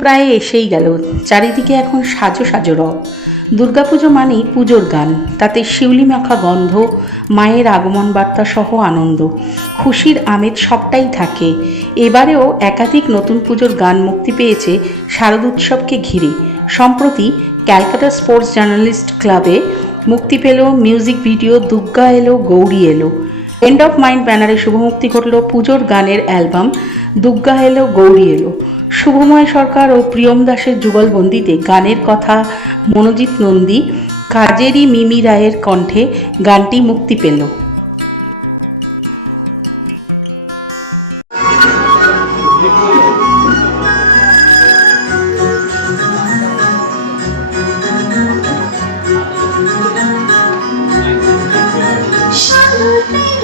প্রায় এসেই গেল। চারিদিকে এখন সাজো সাজো রব। দুর্গাপুজো মানেই পুজোর গান। তাতে শিউলি মাখা গন্ধ, মায়ের আগমন বার্তা সহ আনন্দ। খুশির আমেজ সবটাই থাকে। এবারেও একাধিক নতুন পুজোর গান মুক্তি পেয়েছে শারদ উৎসবকে ঘিরে। সম্প্রতি ক্যালকাটা স্পোর্টস জার্নালিস্ট ক্লাবে মুক্তি পেল মিউজিক ভিডিও দুর্গা এলো, গৌরী এলো। এন্ড অফ মাইন্ড ব্যানারে শুভমুক্তি ঘটল পুজোর গানের অ্যালবাম দুর্গা এলো, গৌরী এলো। শুভময় সরকার ও প্রিয়ম দাসের যুগলবন্দিতে গানের কথা মনোজিৎ নন্দী কাজেরি মিমি রায়ের কণ্ঠে গানটি মুক্তি পেল। শান্তির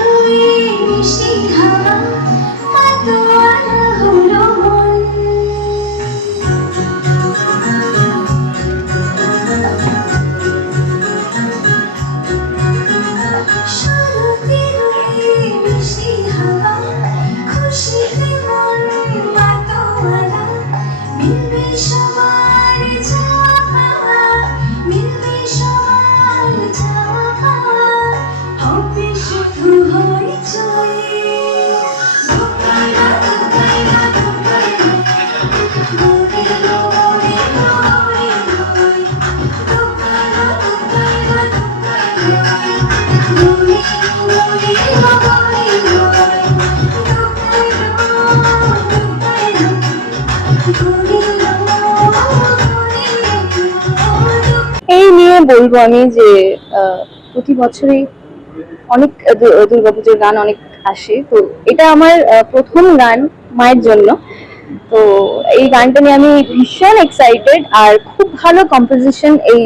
মিলবে সবার বলব আমি যে প্রতি বছরই অনেক দুর্গাপুজোর গান অনেক আসে। তো এটা আমার প্রথম গান মায়ের জন্য। তো এই গানটা নিয়ে আমি ভীষণ এক্সাইটেড আর খুব ভালো কম্পোজিশন এই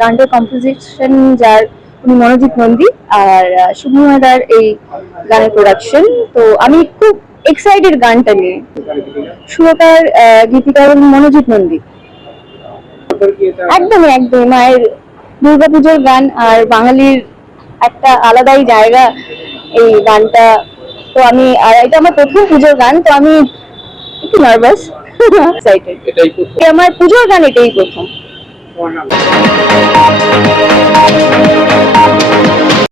গানটার কম্পোজিশন যার উনি মনোজিৎ নন্দী আর আহ, শুভময়দার এই গানের প্রোডাকশন তো আমি খুব এক্সাইটেড গানটা নিয়ে। সুরকার গীতিকার মনোজিৎ নন্দী একদমই একদমই মায়ের দুর্গাপুজোর গান আর বাঙালির একটা আলাদাই জায়গা এই গানটা। তো আমি আর এটা আমার প্রথম পুজোর গান তো আমি একটু নার্ভাস আমার পুজোর গান এটাই প্রথম।